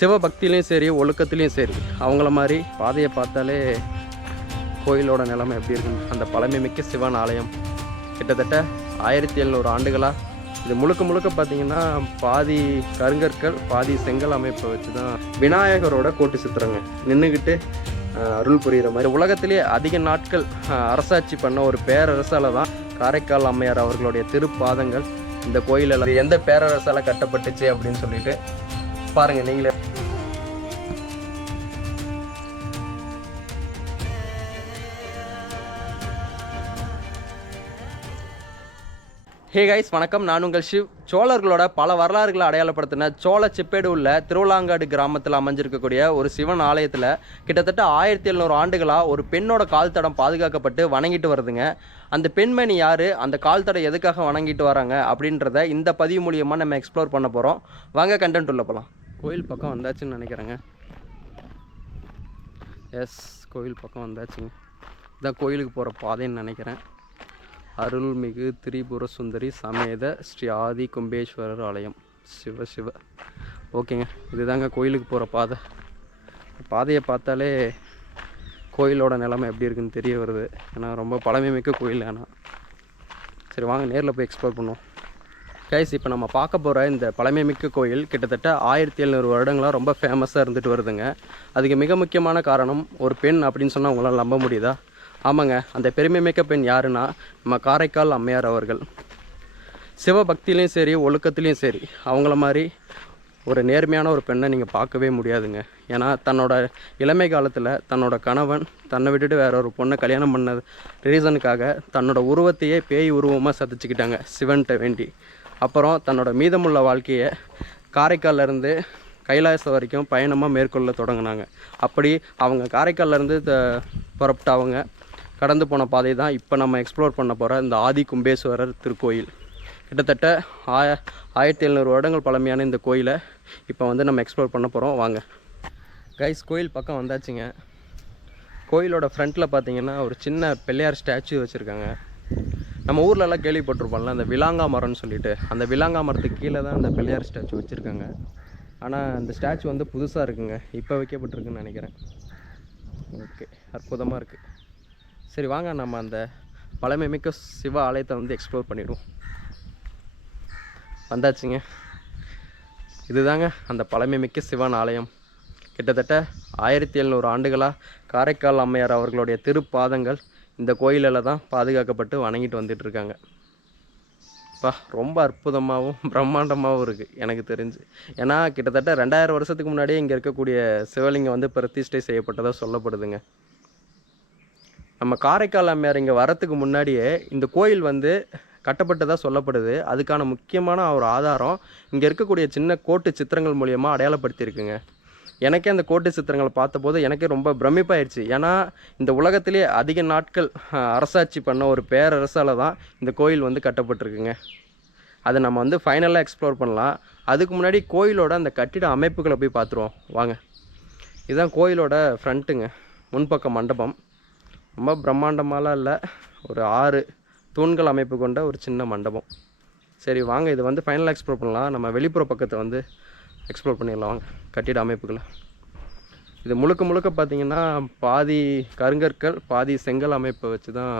சிவபக்திலையும் சரி ஒழுக்கத்துலேயும் சரி அவங்கள மாதிரி பாதையை பார்த்தாலே கோயிலோட நிலைமை எப்படி இருக்குன்னு அந்த பழமைமிக்க சிவன் ஆலயம் கிட்டத்தட்ட ஆயிரத்தி எழுநூறு ஆண்டுகளாக இது முழுக்க முழுக்க பார்த்தீங்கன்னா பாதி கருங்கற்கள் பாதி செங்கல் அமைப்பை வச்சு தான் விநாயகரோட கோட்டு சித்திரங்க. நின்றுக்கிட்டு அருள் புரிகிற மாதிரி. உலகத்திலே அதிக நாட்கள் அரசாட்சி பண்ண ஒரு பேரரசால் தான் காரைக்கால் அம்மையார் அவர்களுடைய திருப்பாதங்கள் இந்த கோயிலில் எந்த பேரரசால் கட்டப்பட்டுச்சு அப்படின்னு சொல்லிட்டு பாருங்கள் நீங்களே ஹே கைஸ் வணக்கம். நான் உங்கள் ஷிவ் சோழர்களோட பல வரலாறுகளை அடையாளப்படுத்தின சோழ செப்பேடு உள்ள திருவிழாங்காடு கிராமத்தில் அமைஞ்சிருக்கக்கூடிய ஒரு சிவன் ஆலயத்தில் கிட்டத்தட்ட ஆயிரத்தி எழுநூறு ஆண்டுகளாக ஒரு பெண்ணோட கால் தடம் பாதுகாக்கப்பட்டு வணங்கிட்டு வருதுங்க. அந்த பெண்மணி யார்? அந்த கால் தடம் எதுக்காக வணங்கிட்டு வராங்க? அப்படின்றத இந்த பதிவு மூலியமாக நம்ம எக்ஸ்ப்ளோர் பண்ண போகிறோம் வாங்க கண்டென்ட் உள்ள போகலாம் கோயில் பக்கம் வந்தாச்சுன்னு நினைக்கிறேங்க. எஸ் கோயில் பக்கம் வந்தாச்சுங்க. இதான் கோயிலுக்கு போகிற பாதைன்னு நினைக்கிறேன். அருள்மிகு திரிபுர சுந்தரி சமேத ஸ்ரீ ஆதி கும்பேஸ்வரர் ஆலயம். சிவ சிவ. ஓகேங்க. இதுதாங்க கோயிலுக்கு போகிற பாதை. பாதையை பார்த்தாலே கோயிலோட நிலைமை எப்படி இருக்குன்னு தெரிய வருது. ஏன்னா ரொம்ப பழமைமிக்க கோயில் ஆனால் சரி வாங்க நேரில் போய் எக்ஸ்ப்ளோர் பண்ணுவோம். கைஸ் இப்போ நம்ம பார்க்க போகிற இந்த பழமைமிக்க கோயில் கிட்டத்தட்ட ஆயிரத்தி எழுநூறு வருடங்களாக ரொம்ப ஃபேமஸாக இருந்துட்டு வருதுங்க. அதுக்கு மிக முக்கியமான காரணம் ஒரு பெண் அப்படின்னு சொன்னால் உங்களால் நம்ப முடியுதா? ஆமாங்க. அந்த பெருமை மிக்க பெண் யாருன்னா நம்ம காரைக்கால் அம்மையார் அவர்கள். சிவபக்திலையும் சரி ஒழுக்கத்துலேயும் சரி அவங்கள மாதிரி ஒரு நேர்மையான ஒரு பெண்ணை நீங்கள் பார்க்கவே முடியாதுங்க. ஏன்னா தன்னோட இளமை காலத்தில் தன்னோட கணவன் தன்னை விட்டுட்டு வேற ஒரு பொண்ணை கல்யாணம் பண்ண ரீசனுக்காக தன்னோட உருவத்தையே பேய் உருவமாக சதிச்சுக்கிட்டாங்க சிவன்கிட்ட வேண்டி. அப்புறம் தன்னோட மீதமுள்ள வாழ்க்கையை காரைக்கால்லேருந்து கைலாசம் வரைக்கும் பயணமாக மேற்கொள்ள தொடங்கினாங்க. அப்படி அவங்க காரைக்கால்லேருந்து த அவங்க கடந்து போன பாதை தான் இப்போ நம்ம எக்ஸ்ப்ளோர் பண்ண போகிற இந்த ஆதி கும்பேஸ்வரர் திருக்கோயில். கிட்டத்தட்ட ஆய ஆயிரத்தி எழுநூறு வருடங்கள் பழமையான இந்த கோயிலை இப்போ வந்து நம்ம எக்ஸ்ப்ளோர் பண்ண போகிறோம் வாங்க. கைஸ் கோயில் பக்கம் வந்தாச்சுங்க. கோயிலோட ஃப்ரண்ட்டில் பார்த்தீங்கன்னா ஒரு சின்ன பிள்ளையார் ஸ்டாச்சு வச்சுருக்காங்க. நம்ம ஊர்லலாம் கேள்விப்பட்டிருப்போம்ல அந்த விலாங்கா மரம்னு சொல்லிட்டு. அந்த விலாங்கா மரத்துக்கு கீழே தான் அந்த பிள்ளையார் ஸ்டாச்சு வச்சுருக்காங்க. ஆனால் அந்த ஸ்டாச்சு வந்து புதுசாக இருக்குங்க. இப்போ வைக்கப்பட்டிருக்குன்னு நினைக்கிறேன். ஓகே அற்புதமாக இருக்குது சரி வாங்க நம்ம அந்த பழமைமிக்க சிவ ஆலயத்தை வந்து எக்ஸ்ப்ளோர் பண்ணிடுவோம். வந்தாச்சுங்க. இதுதாங்க அந்த பழமைமிக்க சிவன் ஆலயம். கிட்டத்தட்ட ஆயிரத்தி எழுநூறு ஆண்டுகளாக காரைக்கால் அம்மையார் அவர்களுடைய திருப்பாதங்கள் இந்த கோயிலில் தான் பாதுகாக்கப்பட்டு வணங்கிட்டு வந்துட்டுருக்காங்க பா ரொம்ப அற்புதமாகவும் பிரம்மாண்டமாகவும் இருக்குது எனக்கு தெரிஞ்சு. ஏன்னா கிட்டத்தட்ட ரெண்டாயிரம் வருஷத்துக்கு முன்னாடியே இங்கே இருக்கக்கூடிய சிவலிங்கம் வந்து பிரதிஷ்டை செய்யப்பட்டதாக சொல்லப்படுதுங்க. நம்ம காரைக்கால் அம்மையார் இங்கே வரத்துக்கு முன்னாடியே இந்த கோயில் வந்து கட்டப்பட்டதாக சொல்லப்படுது. அதுக்கான முக்கியமான ஒரு ஆதாரம் இங்கே இருக்கக்கூடிய சின்ன கோட்டு சித்திரங்கள் மூலியமாக அடையாளப்படுத்தியிருக்குங்க. எனக்கே அந்த கோட்டு சித்திரங்களை பார்த்தபோது எனக்கே ரொம்ப பிரமிப்பாயிருச்சு. ஏன்னா இந்த உலகத்திலே அதிக நாட்கள் அரசாட்சி பண்ண ஒரு பேரரசால் தான் இந்த கோயில் வந்து கட்டப்பட்டிருக்குங்க. அதை நம்ம வந்து ஃபைனலாக எக்ஸ்ப்ளோர் பண்ணலாம். அதுக்கு முன்னாடி கோயிலோட அந்த கட்டிட அமைப்புகளை போய் பார்த்துருவோம். வாங்க. இதுதான் கோயிலோட ஃப்ரண்ட்டுங்க. முன்பக்க மண்டபம். ரொம்ப பிரம்மாண்டமாலாம் இல்லை. ஒரு ஆறு தூண்கள் அமைப்பு கொண்ட ஒரு சின்ன மண்டபம். சரி வாங்க இது வந்து ஃபைனலாக எக்ஸ்ப்ளோர் பண்ணலாம். நம்ம வெளிப்புற பக்கத்தை வந்து எக்ஸ்ப்ளோர் பண்ணிடலாம். வாங்க கட்டிட அமைப்புகளை. இது முழுக்க முழுக்க பார்த்தீங்கன்னா பாதி கருங்கற்கள் பாதி செங்கல் அமைப்பை வச்சு தான்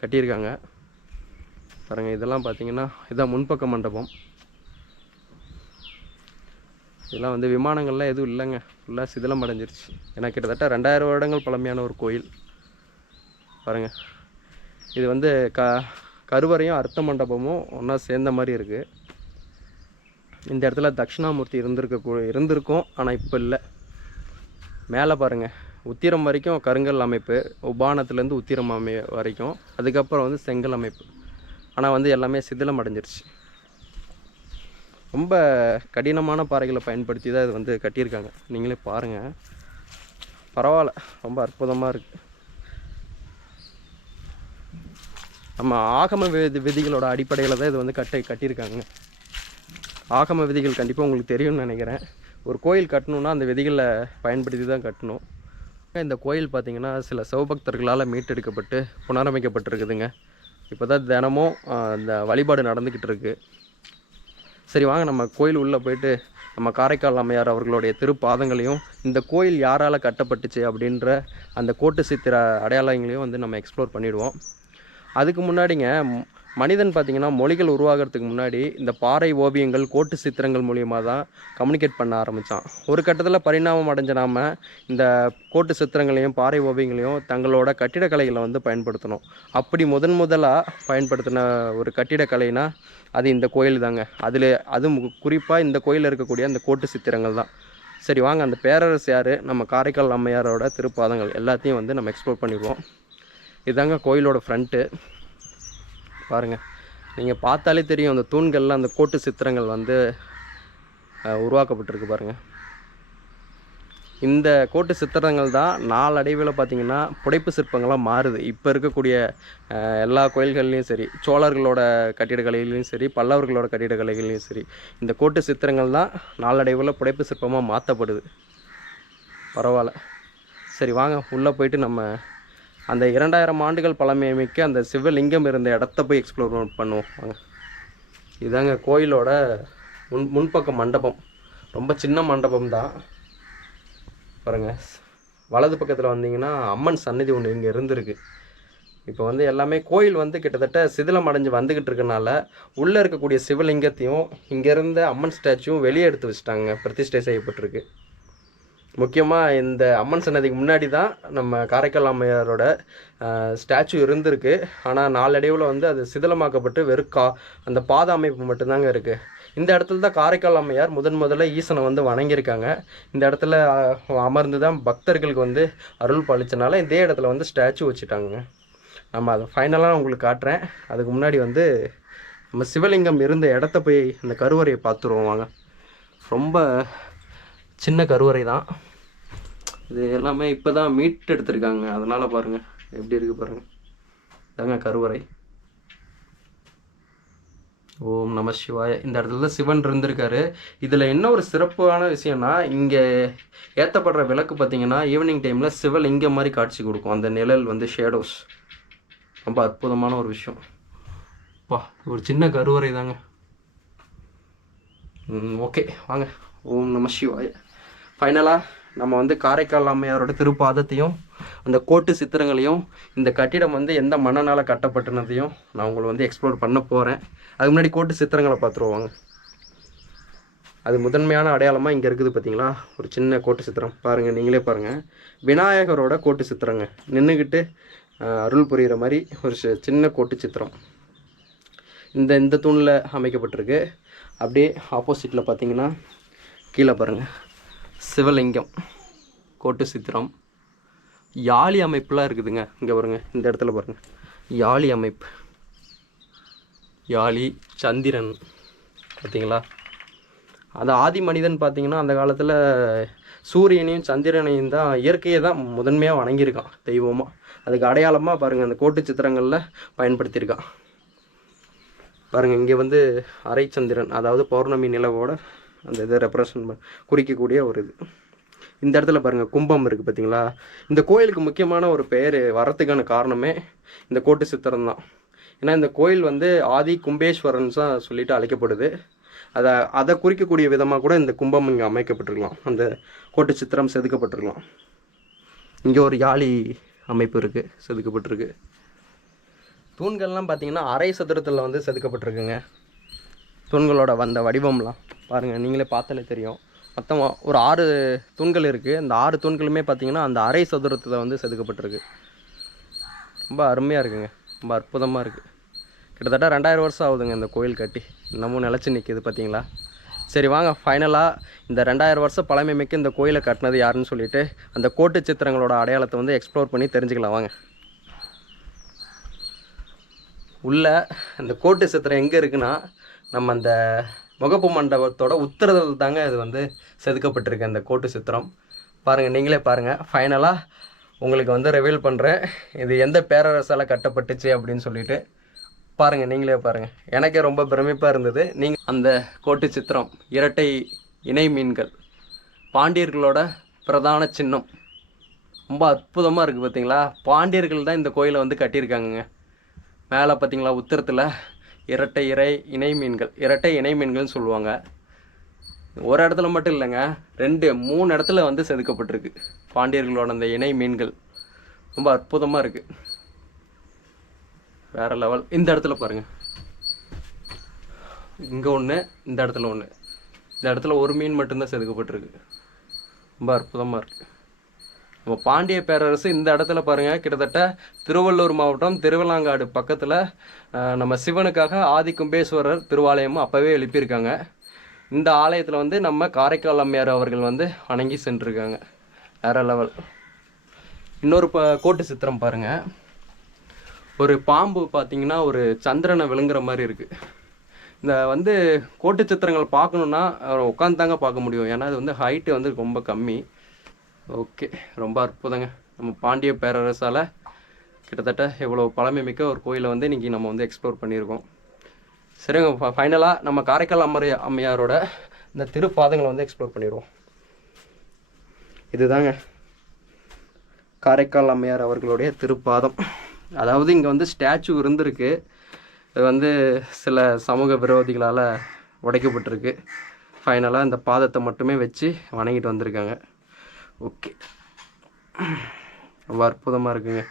கட்டியிருக்காங்க. பாருங்கள் இதெல்லாம் பார்த்திங்கன்னா இதான் முன்பக்க மண்டபம். இதெல்லாம் வந்து விமானங்கள்லாம் எதுவும் இல்லைங்க. ஃபுல்லாக சிதிலம் அடைஞ்சிருச்சு. ஏன்னா கிட்டத்தட்ட ரெண்டாயிரம் வருடங்கள் பழமையான ஒரு கோயில். பாருங்கள் இது வந்து க கருவறையும் அர்த்த மண்டபமும் ஒன்றா சேர்ந்த மாதிரி இருக்குது இந்த இடத்துல தட்சிணாமூர்த்தி இருந்திருக்க இருந்திருக்கும் ஆனால் இப்போ இல்லை. மேலே பாருங்கள் உத்திரம் வரைக்கும் கருங்கல் அமைப்பு உபானத்துலேருந்து உத்திரம் அமை வரைக்கும். அதுக்கப்புறம் வந்து செங்கல் அமைப்பு. ஆனால் வந்து எல்லாமே சிதிலம் அடைஞ்சிருச்சு. ரொம்ப கடினமான பாறைகளை பயன்படுத்தி தான் இது வந்து கட்டியிருக்காங்க. நீங்களே பாருங்கள் பரவாயில்ல. ரொம்ப அற்புதமாக இருக்குது நம்ம ஆகம விதி விதிகளோட அடிப்படையில் தான் இது வந்து கட்டை கட்டியிருக்காங்க. ஆகம விதிகள் கண்டிப்பாக உங்களுக்கு தெரியும்னு நினைக்கிறேன். ஒரு கோயில் கட்டணுன்னா அந்த விதிகளை பயன்படுத்தி தான் கட்டணும். இந்த கோயில் பார்த்திங்கன்னா சில சிவபக்தர்களால் மீட்டெடுக்கப்பட்டு புனரமைக்கப்பட்டிருக்குதுங்க. இப்போ தான் தினமும் இந்த வழிபாடு நடந்துக்கிட்டு இருக்கு. சரி வாங்க நம்ம கோயில் உள்ளே போயிட்டு நம்ம காரைக்கால் அம்மையார் அவர்களுடைய திருப்பாதங்களையும் இந்த கோயில் யாரால் கட்டப்பட்டுச்சு அப்படின்ற அந்த கோட்டு சித்திர அடையாளங்களையும் வந்து நம்ம எக்ஸ்ப்ளோர் பண்ணிவிடுவோம் அதுக்கு முன்னாடிங்க மனிதன் பார்த்திங்கன்னா மொழிகள் உருவாகிறதுக்கு முன்னாடி இந்த பாறை ஓவியங்கள் கோட்டு சித்திரங்கள் மூலியமாக தான் கம்யூனிகேட் பண்ண ஆரம்பித்தான் ஒரு கட்டத்தில் பரிணாமம் அடைஞ்ச நாம் இந்த கோட்டு சித்திரங்களையும் பாறை ஓவியங்களையும் தங்களோட கட்டிடக்கலைகளை வந்து பயன்படுத்தணும். அப்படி முதன் முதலாக பயன்படுத்தின ஒரு கட்டிடக்கலைனா அது இந்த கோயில் தாங்க. அதில் அது குறிப்பாக இந்த கோயிலில் இருக்கக்கூடிய அந்த கோட்டு சித்திரங்கள் தான். சரி வாங்க அந்த பேரரசு யார்? நம்ம காரைக்கால் அம்மையாரோட திருப்பாதங்கள். எல்லாத்தையும் வந்து நம்ம எக்ஸ்ப்ளோர் பண்ணிடுவோம். இதாங்க கோயிலோட ஃப்ரண்ட்டு பாருங்கள் நீங்கள் பார்த்தாலே தெரியும் அந்த தூண்களில் அந்த கோட்டு சித்திரங்கள் வந்து உருவாக்கப்பட்டிருக்கு பாருங்கள் இந்த கோட்டு சித்திரங்கள் தான் நாளடைவில் பார்த்திங்கன்னா புடைப்பு சிற்பங்களாக மாறுது. இப்போ இருக்கக்கூடிய எல்லா கோயில்கள்லேயும் சரி சோழர்களோட கட்டிடக்கலையிலையும் சரி பல்லவர்களோட கட்டிடக்கலைகள்லையும் சரி இந்த கோட்டு சித்திரங்கள் தான் நாளடைவில் புடைப்பு சிற்பமாக மாற்றப்படுது பரவாயில்ல. சரி வாங்க. உள்ளே போயிட்டு நம்ம அந்த இரண்டாயிரம் ஆண்டுகள் பழமைமிக்க அந்த சிவலிங்கம் இருந்த இடத்த போய் எக்ஸ்ப்ளோர் பண்ணுவோம். இதாங்க கோயிலோட முன் முன்பக்க மண்டபம். ரொம்ப சின்ன மண்டபம் தான். பாருங்க. வலது பக்கத்தில் வந்தீங்கன்னா அம்மன் சன்னதி ஒன்று இங்கே இருந்திருக்கு. இப்போ வந்து எல்லாமே கோயில் வந்து கிட்டத்தட்ட சிதிலம் அடைஞ்சு வந்துக்கிட்டு இருக்கனால உள்ளே இருக்கக்கூடிய சிவலிங்கத்தையும் இங்கே இருந்த அம்மன் ஸ்டாச்சுவும் வெளியே எடுத்து வச்சுட்டாங்க. பிரதிஷ்டை செய்யப்பட்டிருக்கு. முக்கியமாக இந்த அம்மன் சன்னதிக்கு முன்னாடி தான் நம்ம காரைக்கால் அம்மையாரோட ஸ்டாச்சு இருந்திருக்கு. ஆனால் நாளடைவில் வந்து அது சிதிலமாக்கப்பட்டு வெறும் கா அந்த பாத அமைப்பு மட்டும்தாங்க இருக்குது இந்த இடத்துல தான் காரைக்கால் அம்மையார் முதன் முதல்ல ஈசனை வந்து வணங்கியிருக்காங்க. இந்த இடத்துல அமர்ந்து தான் பக்தர்களுக்கு வந்து அருள் பழிச்சனால இதே இடத்துல வந்து ஸ்டாச்சு வச்சுட்டாங்க. நம்ம அதை ஃபைனலாக உங்களுக்கு காட்டுறேன். அதுக்கு முன்னாடி வந்து நம்ம சிவலிங்கம் இருந்த இடத்த போய் இந்த கருவறையை பார்த்துருவோம் வாங்க. ரொம்ப சின்ன கருவறை தான். இது எல்லாமே இப்போ தான் மீட் எடுத்திருக்காங்க. அதனால் பாருங்கள் எப்படி இருக்குது பாருங்கள் இதாங்க கருவறை. ஓம் நம சிவாய. இந்த இடத்துல தான் சிவன் இருந்திருக்காரு. இதில் என்ன ஒரு சிறப்பான விஷயம்னா இங்கே ஏற்றப்படுற விளக்கு பார்த்தீங்கன்னா ஈவினிங் டைமில் சிவலிங்கம் மாதிரி காட்சி கொடுக்கும். அந்த நிழல் வந்து ஷேடோஸ் ரொம்ப அற்புதமான ஒரு விஷயம். பா ஒரு சின்ன கருவறை தாங்க. ஓகே வாங்க. ஓம் நம சிவாய. ஃபைனலாக நம்ம வந்து காரைக்கால் அம்மையாரோட திருப்பாதத்தையும் அந்த கோட்டு சித்திரங்களையும் இந்த கட்டிடம் வந்து எந்த மண்ணனால் கட்டப்பட்டுனதையும் நான் உங்களை வந்து எக்ஸ்ப்ளோர் பண்ண போகிறேன் அதுக்கு முன்னாடி கோட்டு சித்திரங்களை பார்த்துருவாங்க அது முதன்மையான அடையாளமாக இங்கே இருக்குது பார்த்தீங்களா ஒரு சின்ன கோட்டு சித்திரம். பாருங்கள் நீங்களே பாருங்கள் விநாயகரோட கோட்டு சித்திரங்க. நின்றுக்கிட்டு அருள் புரிகிற மாதிரி ஒரு சி- சின்ன கோட்டு சித்திரம். இந்த இந்த தூணில் அமைக்கப்பட்டிருக்கு. அப்படியே ஆப்போசிட்டில் பார்த்தீங்கன்னா கீழே பாருங்கள் சிவலிங்கம் கோட்டு சித்திரம். யாழி அமைப்புலாம் இருக்குதுங்க இங்கே பாருங்க இந்த இடத்துல பாருங்க. யாழி அமைப்பு. யாழி சந்திரன் பார்த்தீங்களா அது ஆதி மனிதன் பார்த்தீங்கன்னா அந்த காலத்தில் சூரியனையும் சந்திரனையும் தான் இயற்கையை தான் முதன்மையாக வணங்கியிருக்கான் தெய்வமாக அதுக்கு அடையாளமாக பாருங்கள் அந்த கோட்டு சித்திரங்களில் பயன்படுத்தியிருக்கான். பாருங்கள் இங்கே வந்து அரைச்சந்திரன் அதாவது பௌர்ணமி நிலவோட அந்த இதை ரெப்ரசன்ட் குறிக்கக்கூடிய ஒரு இது. இந்த இடத்துல பாருங்கள் கும்பம் இருக்குது பார்த்தீங்களா இந்த கோயிலுக்கு முக்கியமான ஒரு பெயர் வரத்துக்கான காரணமே இந்த கோட்டு சித்திரம் தான். ஏன்னா இந்த கோயில் வந்து ஆதி கும்பேஸ்வரன்ஸ் தான் சொல்லிட்டு அழைக்கப்படுது. அதை அதை குறிக்கக்கூடிய விதமாக கூட இந்த கும்பம் இங்கே அமைக்கப்பட்டிருக்கலாம். அந்த கோட்டு சித்திரம் செதுக்கப்பட்டிருக்கலாம். இங்கே ஒரு யாழி அமைப்பு இருக்குது செதுக்கப்பட்டிருக்கு. தூண்கள்லாம் பார்த்தீங்கன்னா அரை சதுரத்தில் வந்து செதுக்கப்பட்டிருக்குங்க. தூண்களோட வந்த வடிவம்லாம். பாருங்கள் நீங்களே பார்த்தாலே தெரியும். மொத்தமாக ஒரு ஆறு தூண்கள் இருக்குது அந்த ஆறு தூண்களுமே பார்த்தீங்கன்னா அந்த அரை சதுரத்தில் வந்து செதுக்கப்பட்டிருக்கு. ரொம்ப அருமையாக இருக்குங்க. ரொம்ப அற்புதமாக இருக்குது கிட்டத்தட்ட ரெண்டாயிரம் வருஷம் ஆகுதுங்க இந்த கோயில் கட்டி. இன்னமும் நிலச்சி நிற்கிது பார்த்தீங்களா சரி வாங்க. ஃபைனலாக இந்த ரெண்டாயிரம் வருஷம் பழமை மிக்க இந்த கோயிலை கட்டினது யாருன்னு சொல்லிட்டு அந்த கோட்டு சித்திரங்களோட அடையாளத்தை வந்து எக்ஸ்ப்ளோர் பண்ணி தெரிஞ்சுக்கலாம். வாங்க. உள்ள அந்த கோட்டு சித்திரம் எங்கே இருக்குன்னா நம்ம அந்த முகப்பு மண்டபத்தோட உத்தரத்தில் தாங்க இது வந்து செதுக்கப்பட்டிருக்கு அந்த கோட்டு சித்திரம். பாருங்கள் நீங்களே பாருங்கள் ஃபைனலாக உங்களுக்கு வந்து ரிவீல் பண்ணுறேன் இது எந்த பேரரசால் கட்டப்பட்டுச்சு அப்படின்னு சொல்லிட்டு. பாருங்கள் நீங்களே பாருங்கள் எனக்கே ரொம்ப பிரமிப்பாக இருந்தது. நீங்கள் அந்த கோட்டு சித்திரம் இரட்டை இணை மீன்கள் பாண்டியர்களோட பிரதான சின்னம். ரொம்ப அற்புதமாக இருக்குது பார்த்தீங்களா பாண்டியர்கள் தான் இந்த கோயிலை வந்து கட்டியிருக்காங்கங்க. மேலே பார்த்தீங்களா உத்தரத்தில் இரட்டை இறை இணை மீன்கள். இரட்டை இணை மீன்கள்னு சொல்லுவாங்க. ஒரு இடத்துல மட்டும் இல்லைங்க. ரெண்டு மூணு இடத்துல வந்து செதுக்கப்பட்டிருக்கு. பாண்டியர்களோட அந்த இணை மீன்கள். ரொம்ப அற்புதமாக இருக்குது வேற லெவல் இந்த இடத்துல பாருங்கள் இங்கே ஒன்று இந்த இடத்துல ஒன்று இந்த இடத்துல ஒரு மீன் மட்டும்தான் செதுக்கப்பட்டிருக்கு. ரொம்ப அற்புதமாக இருக்குது நம்ம பாண்டிய பேரரசு இந்த இடத்துல பாருங்கள் கிட்டத்தட்ட திருவள்ளூர் மாவட்டம் திருவிளாங்காடு பக்கத்தில் நம்ம சிவனுக்காக ஆதி கும்பேஸ்வரர் திருவாலயமும் அப்போவே எழுப்பியிருக்காங்க. இந்த ஆலயத்தில் வந்து நம்ம காரைக்கால் அம்மையார் அவர்கள் வந்து வணங்கி சென்றிருக்காங்க. வேறு லெவல். இன்னொரு ப கோட்டு சித்திரம் பாருங்கள் ஒரு பாம்பு பார்த்தீங்கன்னா ஒரு சந்திரனை விழுங்குற மாதிரி இருக்குது இந்த வந்து கோட்டு சித்திரங்கள் பார்க்கணுன்னா உட்காந்து தாங்க பார்க்க முடியும். ஏன்னா அது வந்து ஹைட்டு வந்து ரொம்ப கம்மி. ஓகே ரொம்ப அற்புதங்க. நம்ம பாண்டிய பேரரசால் கிட்டத்தட்ட இவ்வளோ பழமைமிக்க ஒரு கோயிலை வந்து இன்றைக்கி நம்ம வந்து எக்ஸ்ப்ளோர் பண்ணியிருக்கோம். சரிங்க ஃபைனலாக நம்ம காரைக்கால் அம்மரை அம்மையாரோட இந்த திருப்பாதங்களை வந்து எக்ஸ்ப்ளோர் பண்ணிடுவோம். இதுதாங்க. காரைக்கால் அம்மையார் அவர்களுடைய திருப்பாதம். அதாவது இங்கே வந்து ஸ்டாச்சு இருந்திருக்கு. இது வந்து சில சமூக விரோதிகளால் உடைக்கப்பட்டிருக்கு. ஃபைனலாக இந்த பாதத்தை மட்டுமே வச்சு வணங்கிட்டு வந்திருக்காங்க. ஓகே. ரொம்ப அற்புதமாக இருக்குங்க.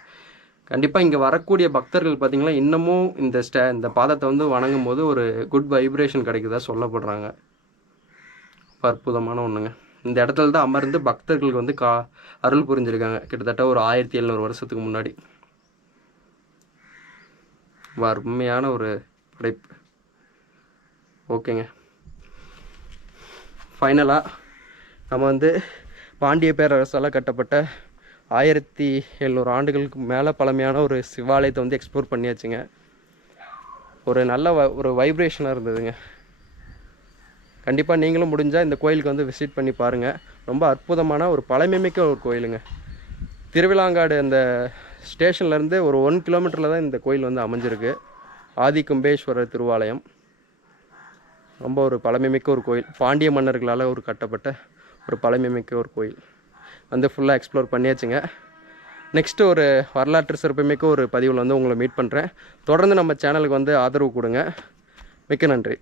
கண்டிப்பாக இங்கே வரக்கூடிய பக்தர்கள் பார்த்தீங்கன்னா இன்னமும் இந்த ஸ்டே இந்த பாதத்தை வந்து வணங்கும் போது ஒரு குட் வைப்ரேஷன் கிடைக்குதா சொல்லப்படுறாங்க. அற்புதமான ஒன்றுங்க இந்த இடத்துல தான் அமர்ந்து பக்தர்களுக்கு வந்து கா அருள் புரிஞ்சிருக்காங்க. கிட்டத்தட்ட ஒரு ஆயிரத்தி எழுநூறு வருஷத்துக்கு முன்னாடி. அருமையான ஒரு படைப்பு. ஓகேங்க. ஃபைனலாக நம்ம வந்து பாண்டிய பேரரசால் கட்டப்பட்ட ஆயிரத்தி எழுநூறு ஆண்டுகளுக்கு மேலே பழமையான ஒரு சிவாலயத்தை வந்து எக்ஸ்ப்ளோர் பண்ணியாச்சுங்க. ஒரு நல்ல வ ஒரு வைப்ரேஷனாக இருந்ததுங்க. கண்டிப்பாக நீங்களும் முடிஞ்சால் இந்த கோயிலுக்கு வந்து விசிட் பண்ணி பாருங்கள் ரொம்ப அற்புதமான ஒரு பழமைமிக்க ஒரு கோயிலுங்க. திருவிழாங்காடு அந்த ஸ்டேஷன்லேருந்து ஒரு ஒன் கிலோமீட்டரில் தான் இந்த கோயில் வந்து அமைஞ்சிருக்கு. ஆதி கும்பேஸ்வரர் திருவாலயம். ரொம்ப ஒரு பழமைமிக்க ஒரு கோயில். பாண்டிய மன்னர்களால் ஒரு கட்டப்பட்ட ஒரு பழமைமிக்க ஒரு கோயில். வந்து ஃபுல்லாக எக்ஸ்ப்ளோர் பண்ணியாச்சுங்க. நெக்ஸ்ட்டு ஒரு வரலாற்று சிறப்புமிக்க ஒரு பதிவில் வந்து உங்களை மீட் பண்ணுறேன் தொடர்ந்து நம்ம சேனலுக்கு வந்து ஆதரவு கொடுங்க. மிக்க நன்றி.